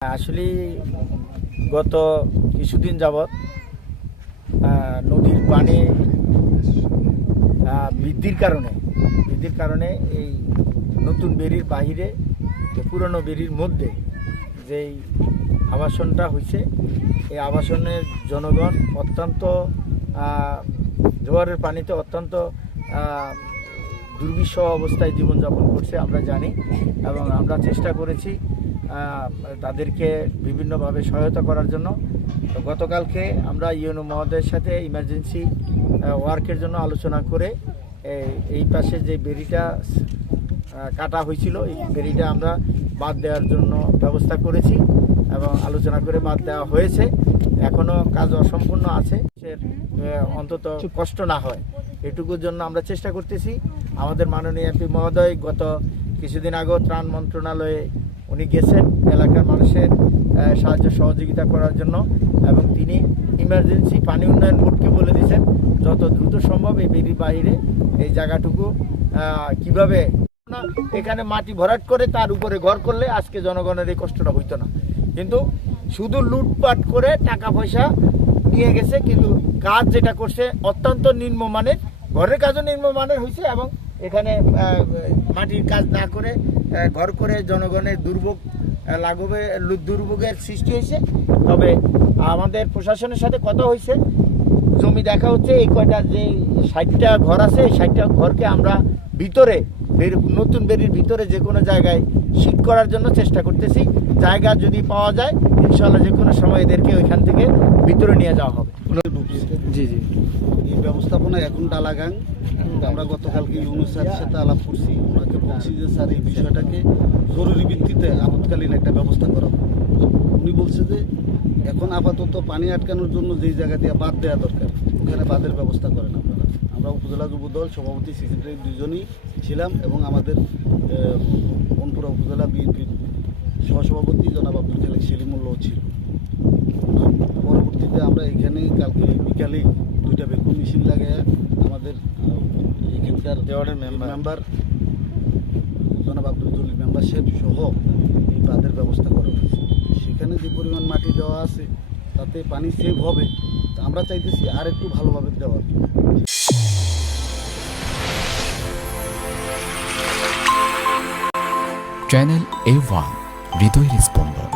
আসলে গত কিছুদিন যাবৎ নদীর পানি বৃদ্ধির কারণে এই নতুন বেরির বাহিরে পুরনো বেরির মধ্যে যেই আবাসনটা হয়েছে এই আবাসনের জনগণ অত্যন্ত জোয়ারের পানিতে অত্যন্ত দুর্বিষহ অবস্থায় জীবনযাপন করছে আমরা জানি এবং আমরা চেষ্টা করেছি তাদেরকে বিভিন্নভাবে সহায়তা করার জন্য। তো গতকালকে আমরা ইউএনও মহোদয়ের সাথে ইমার্জেন্সি ওয়ার্কের জন্য আলোচনা করে এই পাশে যে বেরিটা কাটা হয়েছিল এই বেরিটা আমরা বাদ দেওয়ার জন্য ব্যবস্থা করেছি এবং আলোচনা করে বাদ দেওয়া হয়েছে। এখনও কাজ অসম্পূর্ণ আছে, অন্তত কষ্ট না হয় এটুকুর জন্য আমরা চেষ্টা করতেছি। আমাদের মাননীয় এমপি মহোদয় গত কিছুদিন আগেও ত্রাণ মন্ত্রণালয়ে উনি গেছেন এলাকার মানুষের সাহায্য সহযোগিতা করার জন্য এবং তিনি ইমার্জেন্সি পানি উন্নয়ন বোর্ডকে বলে দিয়েছেন যত দ্রুত সম্ভব এই বেরির বাইরে এই জায়গাটুকু কিভাবে এখানে মাটি ভরাট করে তার উপরে ঘর করলে আজকে জনগণের এই কষ্টটা হইতো না, কিন্তু শুধু লুটপাট করে টাকা পয়সা নিয়ে গেছে, কিন্তু কাজ যেটা করছে অত্যন্ত নিম্নমানের, ঘরের কাজও নিম্নমানের হয়েছে এবং এখানে মাটির কাজ না করে ঘর করে জনগণের দুর্ভোগের সৃষ্টি হয়েছে। তবে আমাদের প্রশাসনের সাথে কথা হয়েছে, জমি দেখা হচ্ছে এই কয়টা যে 60টা ঘর আছে এই 60টা ঘরকে আমরা ভিতরে নতুন বেরির ভিতরে যে কোনো জায়গায় শিফট করার জন্য চেষ্টা করতেছি। জায়গা যদি পাওয়া যায় ইনশাআল্লাহ যে কোনো সময় এদেরকে ওইখান থেকে ভিতরে নিয়ে যাওয়া হবে। জি জি, এই ব্যবস্থাপনা এখন ডালাগাং। আমরা গতকালকে ইউনুস স্যারের সাথে আলাপ করছি, ওনাকে বলছি যে স্যার এই বিষয়টাকে জরুরি ভিত্তিতে আপৎকালীন একটা ব্যবস্থা করা। উনি বলছে যে এখন আপাতত পানি আটকানোর জন্য যেই জায়গা দিয়ে বাঁধ দেওয়া দরকার ওখানে বাঁধের ব্যবস্থা করেন আপনারা। আমরা উপজেলা যুবদল সভাপতি সেক্রেটারি দুজনই ছিলাম এবং আমাদের বনপুরা উপজেলা বিএনপির সহসভাপতি জনাব আব্দুল খালেক সেলিমুল্লাহ ছিল। পরবর্তীতে আমরা এখানে কালকে বিকালেই 2টা বেকুন মেশিন লাগাই আমাদের এখানকার দেওয়ারের মেম্বার জনাব আব্দুল জলিল মেম্বারশিপ সহ এই বাঁধের ব্যবস্থা করা হয়েছে। সেখানে যে পরিমাণ মাটি দেওয়া আছে তাতে পানি সেভ হবে, আমরা চাইতেছি আর একটু ভালোভাবে দেওয়ার। চ্যানেল A1 হৃদয়ের স্পন্দন।